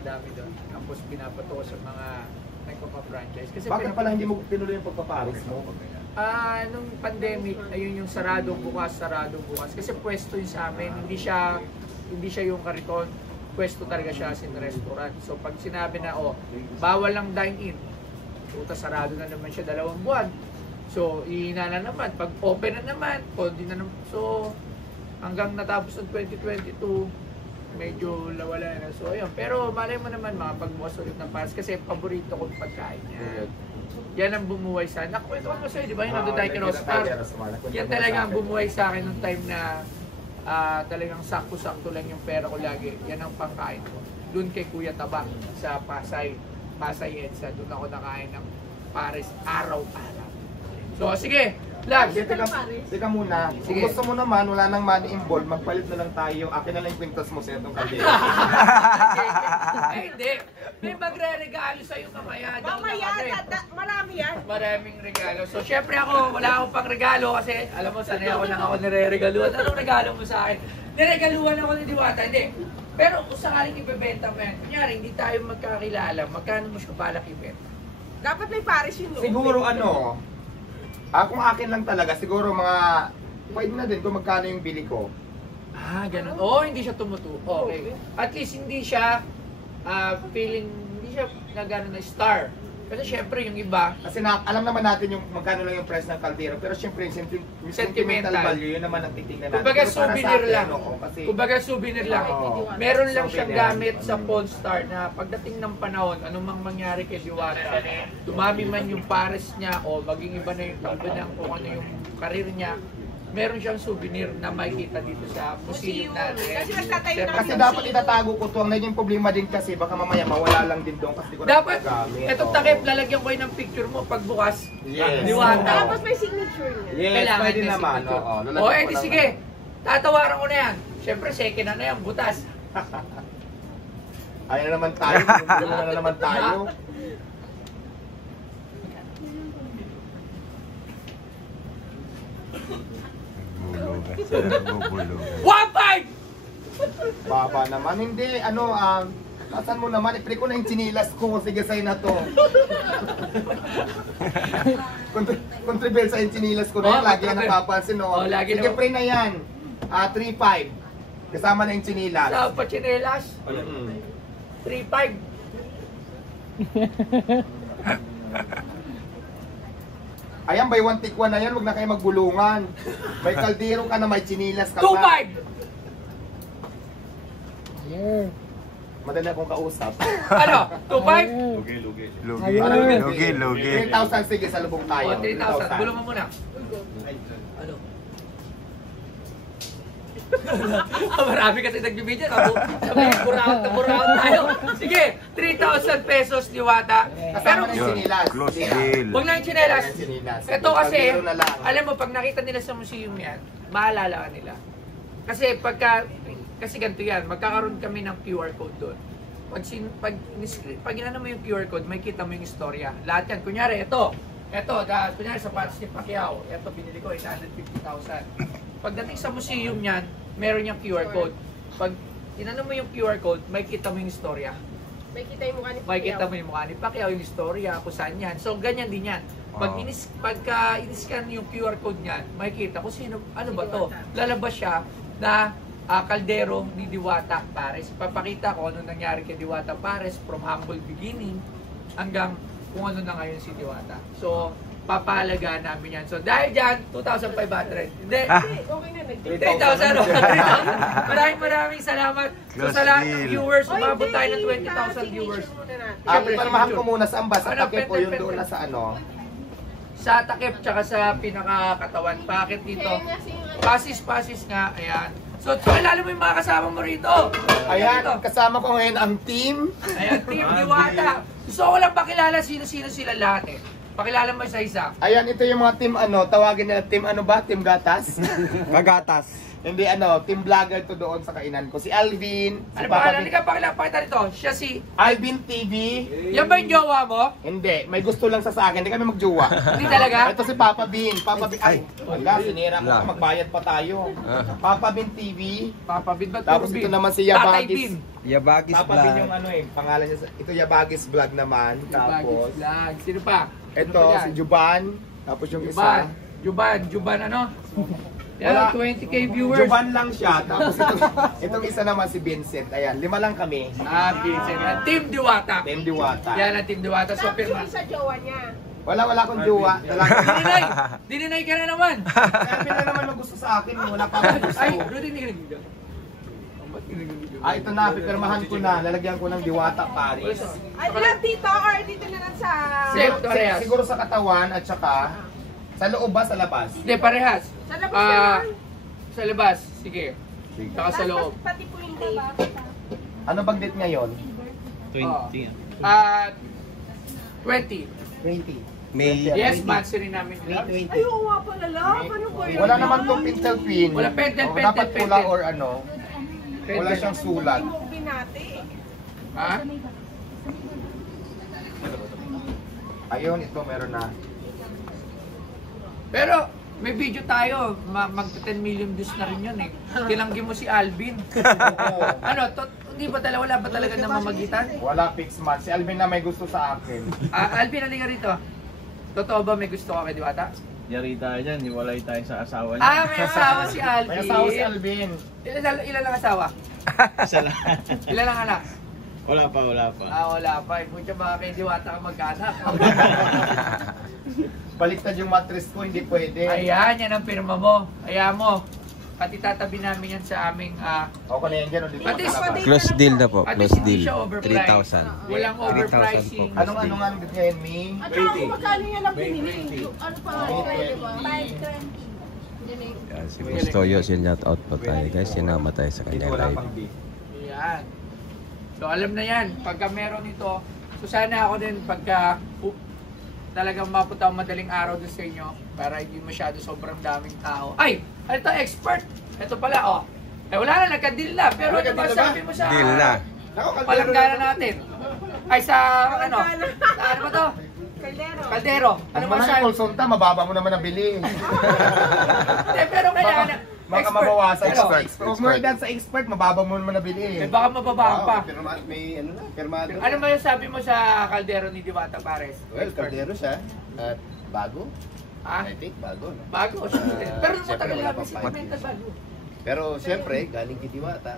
madami doon. Tapos pinapato sa mga nagpapa-franchise. Kasi bakit pala hindi mo tinuloy yung pagpaparis mo? Nung pandemic, ayun yung saradong bukas. Kasi pwesto yun sa amin, hindi siya yung kariton. Pwesto talaga siya as in restaurant. So pag sinabi na, bawal lang dine-in, sarado na naman siya 2 buwan. So, ihina na naman. Pag open na naman, konti na naman. So, hanggang natapos ng 2022, medyo lawala na. So, ayun. Pero malay mo naman, makapagbukas ulit ng pares kasi paborito kong pagkain yan. Yan ang bumuhay sa akin. Nakwento ko sa'yo, di ba? Yung nandun tayo kay Rostar. Yan talaga ang bumuhay sa akin nung time na talagang sakto-sakto lang yung pera ko lagi. Yan ang pangkain ko. Doon kay Kuya Tabak sa Pasay Edsa. Doon ako nakain ng pares araw-araw. So, sige, Lag. Teka muna. Kung gusto mo naman, wala nang money involved, magpalit na lang tayo. Akin na lang yung kwintas mo sa itong kaldero. Hindi. May magre-regalo sa'yo mamaya. Marami yan. Maraming regalo. So, syempre ako, wala akong pang regalo kasi alam mo, sanay ako lang ako nire-regaluhan. Anong regalo mo sa akin? Niregaluhan ako ni Diwata. Hindi. Pero kung sakaling ibebenta mo yan, kunyari, hindi tayo magkakilala, magkano mo siya balak ibenta? Dapat may pares yun. Siguro kung akin lang talaga, siguro mga, pwede na din kung magkano yung bili ko. Ganun. Hindi siya tumutubo. Okay. At least hindi siya hindi siya na gano'n na star. Kasi syempre yung iba, kasi alam naman natin yung magkano lang yung price ng kaldero, pero syempre yung sentimental value, yun naman ang titignan natin. Kumbaga souvenir lang. Kasi, kumbaga souvenir lang. Meron lang siyang gamit sa Pawn Star na pagdating ng panahon, anumang mangyari kay Diwata, dumami man yung pares niya o maging iba na yung takbo niya kung ano yung karir niya, meron siyang souvenir na makikita dito sa museum natin. Kasi dapat itatago ko to. Ang naging problema din kasi baka mamaya mawala lang din doon kasi di ko dapat itong takip lalagyan ko ng picture mo pagbukas. Diwata. Tapos may signature niya. Yes, kailangan pwede may naman. Edi sige. Tatawaran ko na yan. Siyempre second na yan, butas. Ayun na naman tayo. Ayun na naman tayo. Wapay! Baba naman. Hindi, nasan mo naman? I-play ko na yung chinilas ko. Sige, sa'yo na to. Contribute sa yung chinilas ko na yan. Lagi na napapansin, no? Sige, pre na yan. 3-5. Kasama na yung chinilas. Sa pa chinilas? 3-5. Ayan, by one take one na yan, huwag na kayo magbulungan. May kaldero ka na may chinilas ka 2-5! Madali akong kausap. Ano? 2-5? Lugi. 3,000 sige, sa lubong tayo. 3,000. Bulong mo muna. Ano? Marami kasi nagbibidyo. Sabi, buraot tayo. Sige, 3,000 pesos Diwata. Kasama na yung chinilas. Close deal. Huwag na yung chinelas. Ito kasi, Kaldero na lang. alam mo, pag nakita nila sa museum yan, maalala ka nila. Kasi kasi ganito yan, magkakaroon kami ng QR code doon. Pag inano mo yung QR code, may kita mo yung istorya. Lahat yan. Kunyari, kunyari sapatos ni Pacquiao, ito binili ko, 850,000. Pagdating sa museum niyan, meron yung QR code. Pag inano mo yung QR code, may kita mo yung istorya. May kita yung mukha ni Pacquiao. May kita mo yung mukha ni Pacquiao, yung istorya, kung saan yan. So, ganyan din yan. Pagka in-scan yung QR code niyan, may kita kung sino, ano ba to? Lalabas siya na kaldero ni Diwata Pares. Papakita ko ano nangyari kay Diwata Pares from humble beginning hanggang kung ano na ngayon si Diwata. So, papalagaan namin yan. So, dahil dyan, 2,500. Hindi. Okay na, 3,000. Maraming salamat. So, sa lahat ng viewers, umabot tayo ng 20,000 viewers. Pagpalamahan ko muna sa ambas. Sa takip po yung doon na sa sa takip, tsaka sa pinakakatawan. Bakit dito? Pasis nga. Ayan. So, kilala mo yung mga kasama mo rito. Ayan, kasama ko ngayon ang team. Ayan, Team Diwata. Gusto ko lang pakilala sino-sino sila lahat eh. Pakilala mo isa-isa. Ayan, ito yung mga team tawagin nila team Team Gatas? Kagatas. Hindi team vlogger to doon sa kainan ko. Si Alvin, si Ano Papa pa? Bin. Pakita rito. Siya si... Alvin TV. Yan ba yung jowa mo? Hindi, may gusto lang sa akin. Hindi kami magjowa. Hindi talaga? Ito si Papa Bin. Papa Bin. Ay, wala, sinira ko. Magbayad pa tayo. Papa Bin TV. Papa Bin ba? Tapos ito naman si Tatay Yabagis. Bin. Yabagis Papa Bin yung pangalan niya. Ito Yabagis Vlog naman. Tapos, Vlog. Sino pa? ito si Juban. Tapos yung isa. Juban ano? Wala. Yan, 20k viewers. Juban lang siya. Tapos itong isa naman si Vincent. Ayan, 5 lang kami. Vincent. Team Diwata. Team Diwata. Yan ang Team Diwata. So, Tapos pirma. yung sa jowa niya. Wala akong jowa. Dininay ka na naman. Kaya na naman ang gusto sa akin. Wala pa akong gusto. Ay, Rudy, hindi ka nag-video. Ito na, pipirmahan ko na. Lalagyan ko ng Diwata Paris. Ay, lang dito or dito na lang sa... Siguro sa katawan at saka sa loob ba, sa labas? Hindi, parehas. Sa labas naman. Sa labas. Sige. Saka sa loob. Pati po yung date. Ano bang date ngayon? 20. 20. 20. May Yes, monthsary namin. Ay, oo nga pala lang. Ano po yun? Wala naman tong pintel pin. Wala, pentel, O, dapat pentel, pula pentel. or ano. Wala siyang sulat. Yung binati. Ha? Ayun, ito meron na. Pero, may video tayo. Mag 10 million views na rin yun eh. Tinanggi mo si Alvin. Ano, hindi ba talaga, wala ba talaga namamagitan? Wala fixed match. Si Alvin na may gusto sa akin. Alvin, halika rito. Totoo ba may gusto ka kay Diwata? Yari tayo dyan, hiwalay tayo sa asawa niya. May asawa si Alvin. May asawa si Alvin. Ilan lang asawa? Isa lang. Ilan lang anak? Wala pa. Wala pa. Pucha baka kay Diwata ka magkaanak. Baliktad yung mattress ko, hindi pwede. Ayan, yan ang pirma mo. Ayan mo. Pati tatabi namin yan sa aming... O, kung na yan dyan, o, dito At least, makalabas. close deal na po. At Close least hindi deal. siya overpriced. 3,000. Walang 3,000 overpricing. po. Anong nga ang ngayon, Mi? At saka kung magkano yan ang pinili. Ano pa? Yan, si Boss Toyo, sinat out po tayo guys. Sinama tayo sa Dito kanya wala live. pang beef. Ayan. So alam na yan, pagka meron ito, so sana ako din pagka talagang mapunta ang madaling araw doon sa inyo para hindi masyado sobrang daming tao. Ay! Ito expert! Ito pala, oh. Wala na, nagka-deal na. Pero ano ba sabi mo sa Deal na. palanggana natin? Ay, sa ano? Sa ano ba to? Kaldero. Kaldero. Ano Ano ba mo na sabi? yung Sulta, mababa mo naman ang bili. Pero kaya Baka mabawasan. Expert. Huwag mo edad sa expert, mababa mo naman ang bili. Baka mababaan pa. May ano na, permado. Ano ba yung sabi mo sa kaldero ni Diwata Pares? Well, kaldero siya. At bago. Ha? I think bago. No? Bago. Pero Siyempre, matagal wala lang pang si five Kumenta years. bago. Pero siyempre, galing kay Diwata,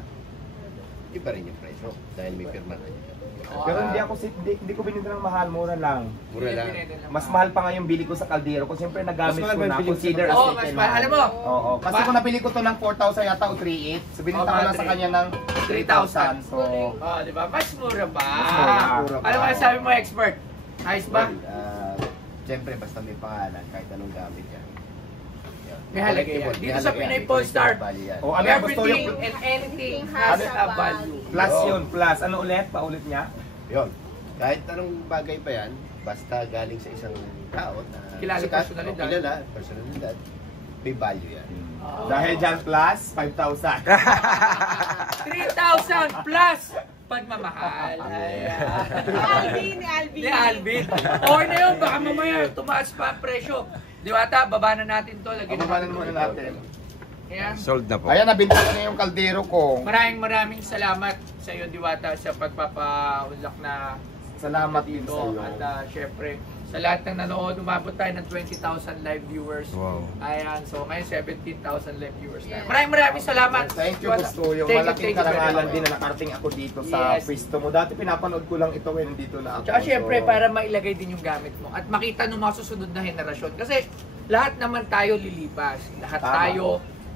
iba rin yung presyo dahil may pirma na niya. Pero hindi ko binili ng mahal, mura lang. Mura lang. Mas mahal pa nga yung bili ko sa kaldero ko. Siyempre nagamit Mas mahal ko ba yung na. bili ko sa Consider as Oo, taken mas na. mahal. Alam mo, Oo. Kasi kung nabili ko to ng 4,000 yata o 3,800, so binenta ko lang sa kanya ng 3,000. So, oh, di ba? Mas mura pa. Mura pa. Ano ba sabi mo, expert? Ayos ba? Siyempre, basta may pangalan, kahit anong gamit yan. May halaga yan. Dito sa Pinoy Polestar, o ano gusto everything yung and anything has a value. plus yun, plus. Ano ulit? Paulit niya? Yun. Kahit anong bagay pa yan, basta galing sa isang tao na Kilala, sikat, personalidad. kilala, personalidad, may value yan. Dahil dyan plus, 5,000. 3,000 plus pagmamahal. Ayan. Ni Alvin. Ni Alvin. Okay na yun, baka mamaya tumaas pa ang presyo. Diwata, baba na natin to. Lagyan Pababanan muna natin. Ayan. Sold na po. Ayan, nabinta ko na yung kaldero ko. Maraming salamat sa iyo, Diwata, sa pagpapaunlak na Salamat din dito. sa iyo. At syempre, sa lahat ng nanood, umabot tayo ng 20,000 live viewers. Wow. Ayan, so ngayon 17,000 live viewers tayo. Maraming salamat. Thank you, Diwata. Gusto. Yung Thank you, malaking thank you very karangalan much. din na nakarating ako dito sa Yes. pwesto mo. Dati pinapanood ko lang ito when dito na ako. Tsaka syempre, So, para mailagay din yung gamit mo at makita ng mga susunod na henerasyon. Kasi lahat naman tayo lilipas. Lahat Tama. tayo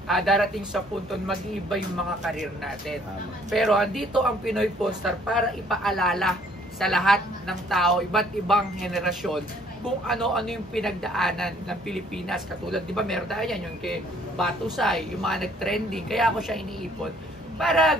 darating sa punto na mag-iiba yung mga karir natin. Pero andito ang Pinoy Polestar para ipaalala sa lahat ng tao, iba't ibang henerasyon, kung ano-ano yung pinagdaanan ng Pilipinas. Katulad, di ba, meron tayo yan, yung kay Batusay, yung mga nag-trending. Kaya ako siya iniipon. Para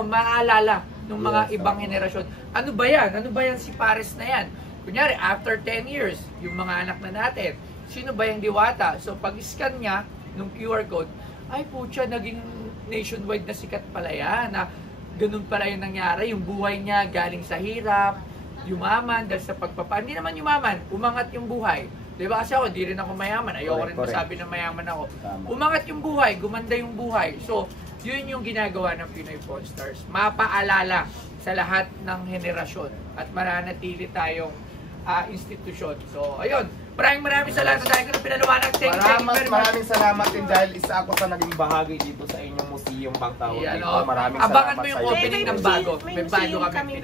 maalala ng mga ibang henerasyon. Ano ba yan? Ano ba yan si Pares na yan? Kunyari, after 10 years, yung mga anak na natin, sino ba yung Diwata? So, pag-scan niya ng QR code, ay putya, naging nationwide na sikat pala yan, na ganun pala yung nangyari, yung buhay niya galing sa hirap, yumaman dahil sa pagpapa. Hindi naman yumaman, umangat yung buhay. Diba kasi ako, di rin ako mayaman. Ayoko rin masabi na mayaman ako. Umangat yung buhay, gumanda yung buhay. So, yun yung ginagawa ng Pinoy Pawn Stars. Mapaalala sa lahat ng henerasyon at mananatili tayong institusyon. So, ayun. Maraming salamat sa dahil ko na pinalawanag. Thank you. Maraming salamat din dahil isa ako sa naging bahagi dito sa inyong museum Bangtawag. Yan, Abangan abangan mo yung opening ng bago. May bago kami